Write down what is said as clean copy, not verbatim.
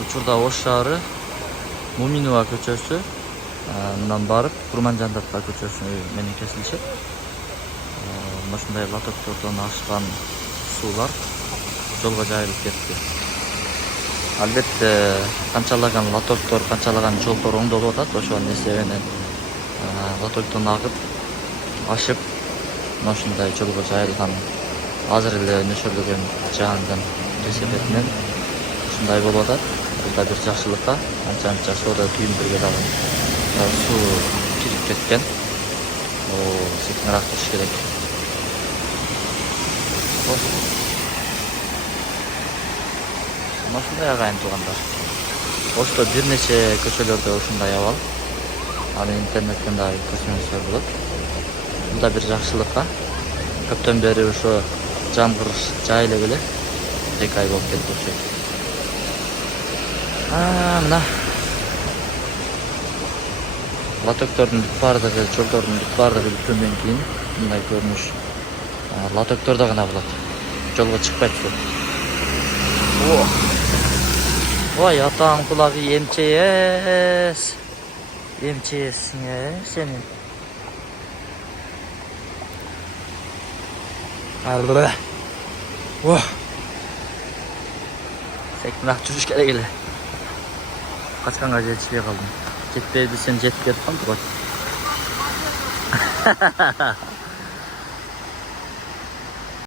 Учурда Ош шаары Муминова көчөсү мындан барып Курманжандатка көчөсү менен кесилишет. Ушундай лотоктордон ашкан суулар жолго жайылып кетти. Албетте канчалаган лотоктор, канчалаган жолдор оңдолуп атат. Ошонун эсебинен лотоктон агып, ашып, ушундай жолго жайылган азыр эле нөшөрлөгөн жаандын эсебинен ушундай болуп атат. Бул да бир жакшылыкка, анча соода түйүндөргө дагы суу кирип кеткен. Секиңирээк туруш керек. Ушундай агайын туугандар. Ошто бир нече көчөлөрдө ушундай абал. Аны интернеттен дагы көрсөңүздөр болот. Бул да бир жакшылыкка. Көптөн бери ошо жамгыр жай эле 2 ай болуп кетти окшойт. Мына лотоктордун бүт баардыгы, жолдордун бүт баардыгы бүткөндөн кийин мындай көрүнүш лотоктордо гана болот. Жолго чыкпайт суу. Ой, атаң кулагы МЧС. МЧСиңе сенин. Алла. Секиңирээк жүрүш керек эле. Качканга жетишпей калдым. Жетпей десем жетип кетип калды го.